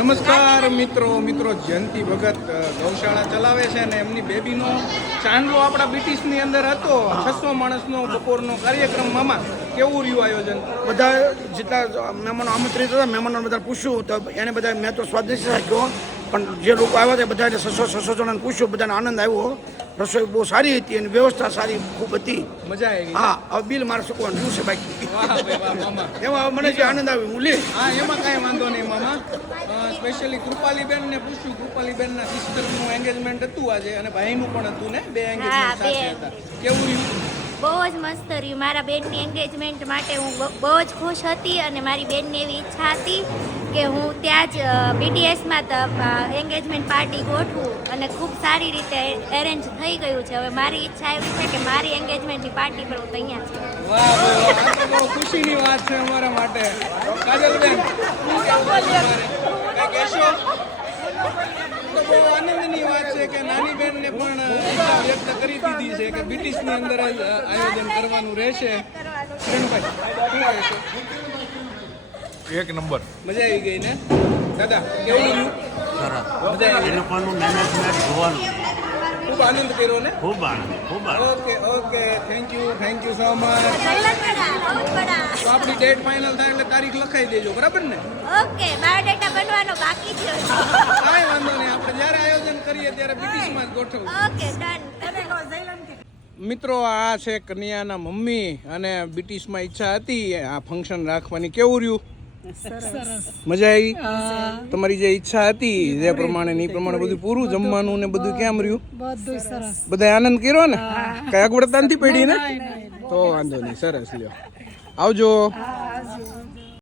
નમસ્કાર મિત્રો જયંતિ ભગત ગૌશાળા ચલાવે છે અને એમની બેબીનો ચાંદલો આપણા બ્રિટિશની અંદર હતો 600 માણસનો બપોરનો કાર્યક્રમ. મામા કેવું રહ્યું આયોજન? બધા જેટલા મહેમાનો આમંત્રિત હતા મહેમાનોને બધા પૂછ્યું તો એને બધા મેં તો સ્વાદિષ્ટ રાખ્યો, પણ જે લોકો આવ્યા હતા બધાને 600 જણાને પૂછ્યું, બધાને આનંદ આવ્યો. રસોઈ બહુ સારી હતી અને વ્યવસ્થા સારી ખૂબ હતી. મજા આવી? હા, હવે બિલ મારે ચૂકવાનું રહ્યું છે બાકી. વાહ ભાઈ વાહ મામા, એમાં મને જે આનંદ આવ્યો હું લે. હા એમાં કાંઈ વાંધો નહીં મામા. સ્પેશિયલી કૃપાલીબેનને પૂછ્યું, કૃપાલીબેનના સિસ્ટરનું એંગેજમેન્ટ હતું આજે અને ભાઈનું પણ હતું ને, બે એંગેજમેન્ટ સાથે હતા. કેવું રહ્યું? બહુ જ મસ્ત રહ્યું. મારા બેનની એન્ગેજમેન્ટ માટે હું બહુ જ ખુશ હતી અને મારી બેનની એવી ઈચ્છા હતી કે હું ત્યાં જ બીટીએસમાં એન્ગેજમેન્ટ પાર્ટી ગોઠવું અને ખૂબ સારી રીતે એરેન્જ થઈ ગયું છે. હવે મારી ઈચ્છા એવી છે કે મારી એન્ગેજમેન્ટની પાર્ટી પર હું તૈયાર છું. વાહ ભાઈ વાહ, આ તો બહુ ખુશીની વાત છે અમારા માટે. કાજલબેન કઈ કહેશો? તો બહુ આનંદની વાત છે કે નાની બેનને પણ ઈચ્છા વ્યક્ત કરી દીધી છે કે બ્રિટિશની અંદર જ આયોજન કરવાનું રહેશે. કિરણભાઈ શું કહેશો? એક નંબર. મજા આવી ગઈ ને દાદા? કેવું રહ્યું? મજા આવી? એ લોકોનું મેનેજમેન્ટ જોવાનું ખૂબ આનંદ કર્યો ને? ખૂબ આનંદ. Okay thank you so much. તો આપણી ડેટ ફાઇનલ થાય એટલે તારીખ લખાઈ દેજો, બરાબર ને? ઓકે, બાયોડેટા બનવાનો બાકી છે. કાંઈ વાંધો નહીં, આપણે જ્યારે આયોજન કરીએ ત્યારે બ્રિટિશમાં જ ગોઠવવું. Okay, done. મિત્રો આ છે કન્યાના મમ્મી અને બ્રિટિશમાં ઈચ્છા હતી આ ફંક્શન રાખવાની. કેવું રહ્યું? મજા આવી? તમારી જે ઈચ્છા હતી જે પ્રમાણે એ પ્રમાણે બધું પૂરું જમવાનું ને બધું કેમ રહ્યું? બધું સરસ. બધા આનંદ કર્યો ને? કઈ અગવડતા નથી પડી ને? તો વાંધો નહીં, સરસ લ્યો. આવજો.